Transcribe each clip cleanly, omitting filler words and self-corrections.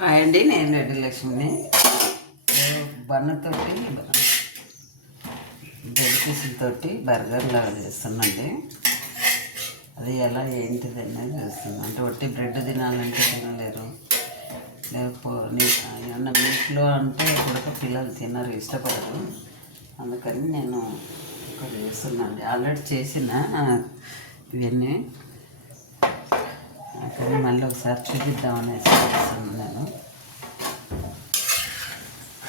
Hi అండి, నేను రెడ్డి లక్ష్మిని. బన్నతోటి బ్రెడ్ పీసులతోటి బర్గర్ లాగా చేస్తున్నాండి. అది ఎలా ఏంటిది అనేది చేస్తున్నాను. అంటే ఒట్టి బ్రెడ్ తినాలంటే తినలేరు, లేకపోతే ఏమన్నా మీట్లో అంటే కూడా పిల్లలు తినరు, ఇష్టపడరు. అందుకని నేను ఇక్కడ చేస్తున్నాను. ఆల్రెడీ చేసిన ఇవన్నీ కానీ మళ్ళీ ఒకసారి చూపిద్దామనేసి చేస్తున్నాను నేను.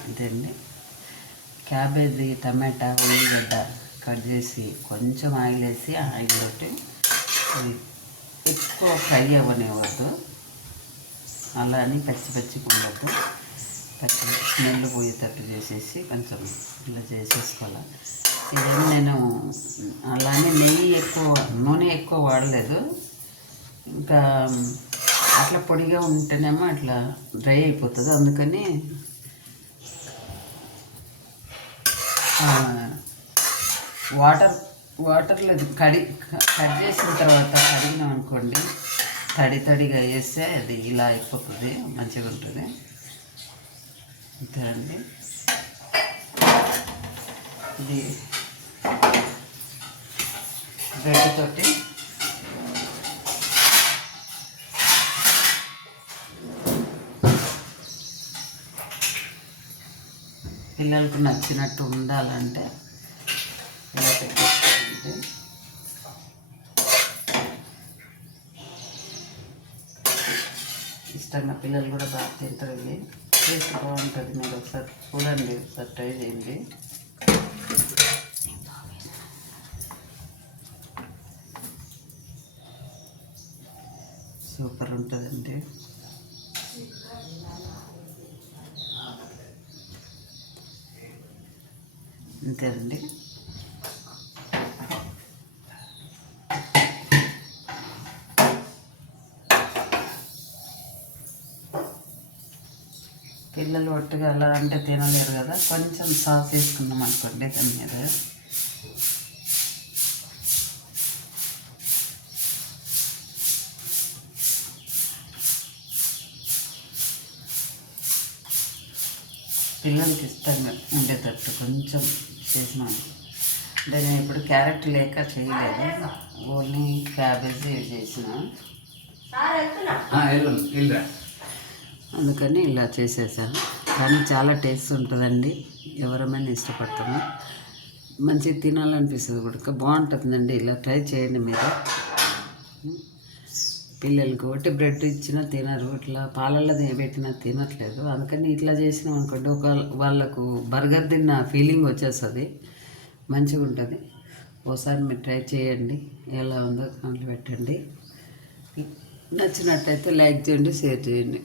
అంతే అండి. క్యాబేజీ, టమాటా, ఉల్లిగడ్డ కట్ చేసి కొంచెం ఆయిల్ వేసి ఆయిల్ పెట్టి ఎక్కువ ఫ్రై అవ్వనివ్వద్దు, అలా అని పచ్చి పచ్చిగా ఉండద్దు. పచ్చి స్మెల్ పోయేటట్టు చేసేసి కొంచెం ఇలా చేసేసుకోవాలి. ఇదేమి నేను అలానే నూనె ఎక్కువ వాడలేదు. ఇంకా అట్లా పొడిగా ఉంటేనేమో అట్లా డ్రై అయిపోతుంది. అందుకని వాటర్ లేదు, కట్ చేసిన తర్వాత కడిగినాం అనుకోండి, తడిగా వేస్తే అది ఇలా అయిపోతుంది, మంచిగా ఉంటుంది. అంతే అండి. ఇది బ్రెడ్ తోటి పిల్లలకు నచ్చినట్టు ఉండాలంటే ఇలా పెట్టేసుకోండి. ఇష్టంగా పిల్లలు కూడా బాగా తింటారు. ఇది టేస్ట్ బాగుంటుంది. మీరు ఒకసారి చూడండి, ఒకసారి ట్రై చేయండి. సూపర్ ఉంటుందండి. అంతేనండి. పిల్లలు ఒట్టుగా అలా అంటే తినలేరు కదా, కొంచెం సాస్ వేసుకున్నాం అనుకోండి దాని మీద. పిల్లలకి ఇష్టంగా ఉండేటట్టు కొంచెం చేసినాను. అంటే నేను ఇప్పుడు క్యారెట్ లేక చేయలేదు, ఓన్లీ క్యాబేజీ చేసిన. అందుకని ఇలా చేసేసాను. కానీ చాలా టేస్ట్ ఉంటుందండి, ఎవరమైనా ఇష్టపడతాము. మంచిగా తినాలనిపిస్తుంది కూడా, బాగుంటుందండి. ఇలా ట్రై చేయండి మీరు. పిల్లలకి ఒకటి బ్రెడ్ ఇచ్చినా తినరు, ఇట్లా పాలల్లో పెట్టినా తినట్లేదు. అందుకని ఇట్లా చేసినాం అనుకోండి, వాళ్ళకు బర్గర్ తిన్న ఫీలింగ్ వచ్చేస్తుంది, మంచిగా ఉంటుంది. ఒకసారి మీరు ట్రై చేయండి, ఎలా ఉందో కామెంట్ పెట్టండి. నచ్చినట్టయితే లైక్ చేయండి, షేర్ చేయండి.